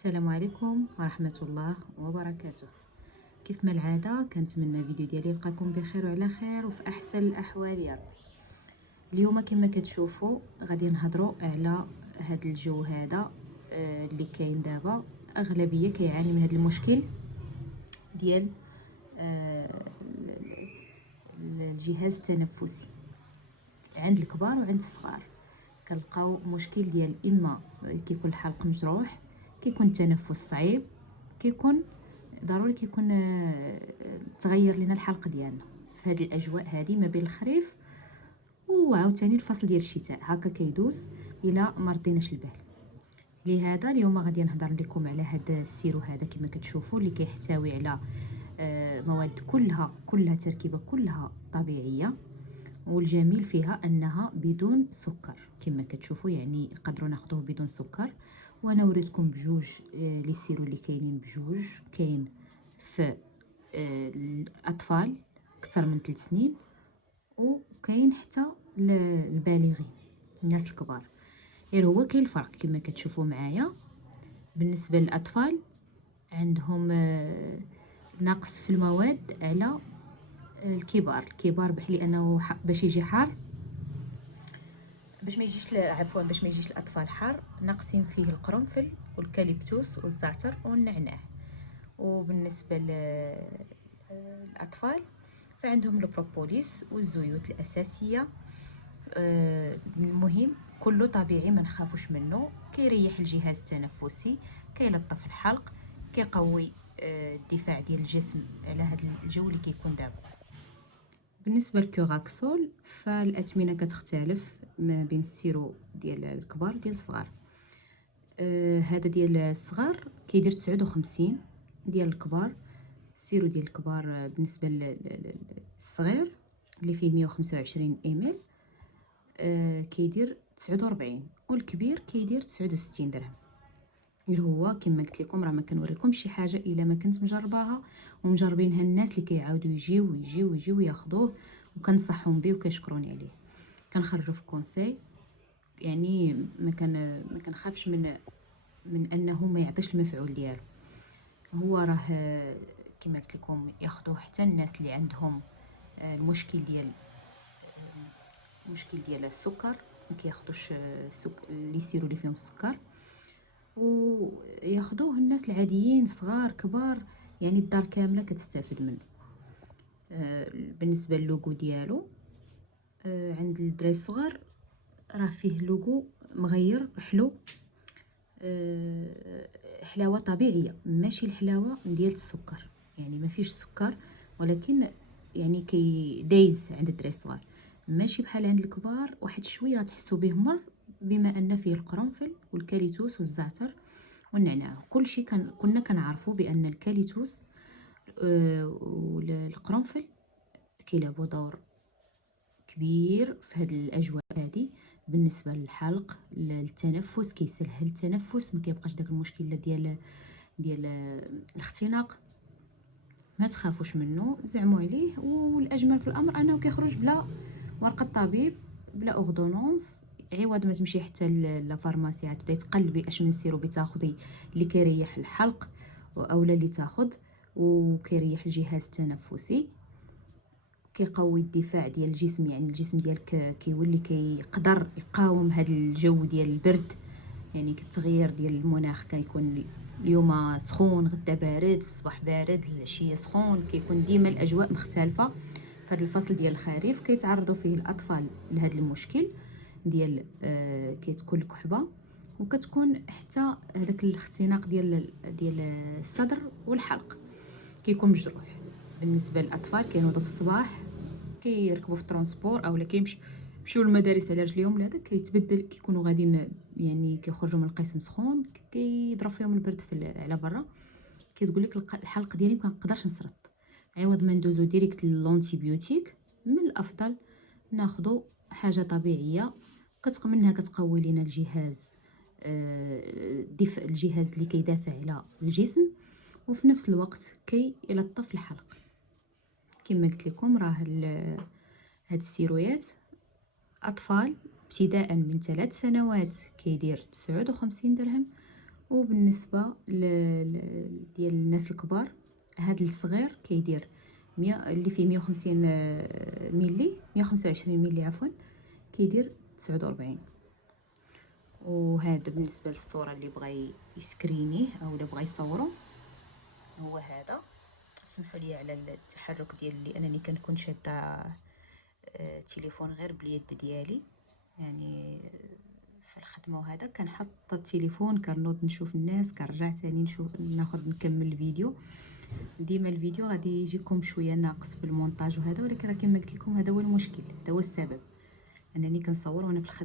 السلام عليكم ورحمة الله وبركاته. كيف ما العادة كنتمنى فيديو ديالي يلقاكم بخير وعلى خير وفي احسن الاحوال يا رب. اليوم كما كتشوفوا غادي نهضروا على هذا الجو هذا اللي كاين دابا. اغلبيه كيعاني من هذا المشكل ديال الجهاز التنفسي عند الكبار وعند الصغار. كنلقاو مشكل ديال اما كيكون الحلق مجروح، كيكون التنفس صعيب، كيكون ضروري كيكون تغير لنا الحلق ديالنا في هذه الاجواء هذه ما بين الخريف وعاوتاني الفصل ديال الشتاء هكا كيدوز الا ما رديناش البال. لهذا اليوم غادي نهضر لكم على هذا السيرو هذا كما كتشوفوا اللي كيحتوي على مواد كلها تركيبه كلها طبيعيه، والجميل فيها انها بدون سكر كما كتشوفوا، يعني نقدروا ناخذوه بدون سكر. وانا وريتكم بجوج لي سيرو اللي كاينين بجوج، كاين في الاطفال اكثر من 3 سنين وكاين حتى للبالغين الناس الكبار. غير هو كاين الفرق كما كتشوفوا معايا. بالنسبه للاطفال عندهم نقص في المواد على الكبار بحال لانه باش يجي حار، باش ما يجيش الاطفال حار، ناقصين فيه القرنفل والكاليبتوس والزعتر والنعناع. وبالنسبه للاطفال فعندهم البروبوليس والزيوت الاساسيه. المهم كله طبيعي ما نخافوش منه، كيريح الجهاز التنفسي، كيلطف الحلق، كيقوي الدفاع ديال الجسم على هذا الجو اللي كيكون دابا. بالنسبه للكوراكسول فالاثمنه كتختلف ما بين السيرو ديال الكبار ديال الصغار. هذا ديال الصغار كيدير 59، ديال الكبار السيرو ديال الكبار بالنسبه للصغير اللي فيه 125 ام كيدير 49، والكبير كيدير 69 درهم. اللي هو كما قلت لكم راه ما كنوريكمش شي حاجه الا ما كنت مجرباها ومجربينها الناس اللي كيعاودوا يجيو ياخذوه وكنصحهم به وكيشكروني عليه. كنخرجوا في كونساي، يعني ما كنخافش من انه ما يعطيش المفعول ديالو. هو راه كما قلت لكم ياخذوه حتى الناس اللي عندهم المشكل ديال السكر، ما كياخذوش اللي يسيروا اللي فيهم السكر، وياخذوه الناس العاديين صغار كبار، يعني الدار كامله كتستافد منه. بالنسبه للوغو ديالو عند الدراري الصغار راه فيه لوغو مغير حلو، حلاوه طبيعيه ماشي الحلاوه ديال السكر، يعني ما فيش سكر ولكن يعني كي دايز عند الدراري الصغار، ماشي بحال عند الكبار واحد شويه غتحسوا به مر، بما ان فيه القرنفل والكاليتوس والزعتر والنعناع. كلشي كنا كنعرفوا بان الكاليتوس والقرنفل كيلعبوا دور كبير في هذه الاجواء هذه بالنسبه للحلق للتنفس، كيسهل التنفس، ما كيبقاش داك المشكل ديال الاختناق. ما تخافوش منه، زعموا عليه، والاجمل في الامر انه كيخرج بلا ورقه طبيب، بلا اوردونونس، عوض ما تمشي حتى لافارماسي عاد تبداي تقلبي اش من سيرو بتاخدي اللي كيريح الحلق اولا اللي تاخد وكيريح الجهاز التنفسي، كيقوي الدفاع ديال الجسم، يعني الجسم ديالك كيولي كيقدر يقاوم هذا الجو ديال البرد، يعني التغيير ديال المناخ كيكون اليوم سخون غدا بارد، في الصباح بارد، العشيه سخون، كيكون ديما الاجواء مختلفه. في هذا الفصل ديال الخريف كيتعرضوا فيه الاطفال لهذا المشكل ديال كتكون الكحبه وكتكون حتى هذاك الاختناق ديال الصدر والحلق كيكون مجروح. بالنسبه للاطفال كينوضوا في الصباح كيركبوا في الترونسبور اولا كيمشيو للمدارس على رجليهم، لهذا كيتبدل، كيكونوا غاديين يعني كيخرجوا من القسم سخون، كيضرب فيهم البرد على برا، كتقول لك الحلق ديالي ما كنقدرش نسرط. عوض ما ندوزو ديريكت للونتيبيوتيك، من الافضل ناخذوا حاجه طبيعيه منها كتقوي لنا الجهاز، الجهاز اللي كيدافع على الجسم، وفي نفس الوقت كيلطف الحلق. كما قلت لكم راه هاد السيرويات اطفال ابتداء من 3 سنوات كيدير 59 درهم، وبالنسبه ديال الناس الكبار، هذا الصغير كيدير 100 اللي فيه 150 ملي، 125 ملي عفوا، كيدير 49. وهذا بالنسبه للصوره اللي بغى يسكرينيه او اللي بغى يصورو هو هذا. سمحوا لي على التحرك ديال انني كنكون شاده التليفون غير باليد ديالي، يعني في الخدمه وهذا كنحط التليفون كنوض نشوف الناس كنرجع تاني ناخذ نكمل الفيديو. ديما الفيديو غادي يجيكم شويه ناقص في المونتاج وهذا، ولكن راه كما قلت لكم هذا هو المشكل، هذا هو السبب انني كنصور وانا في الخدمه.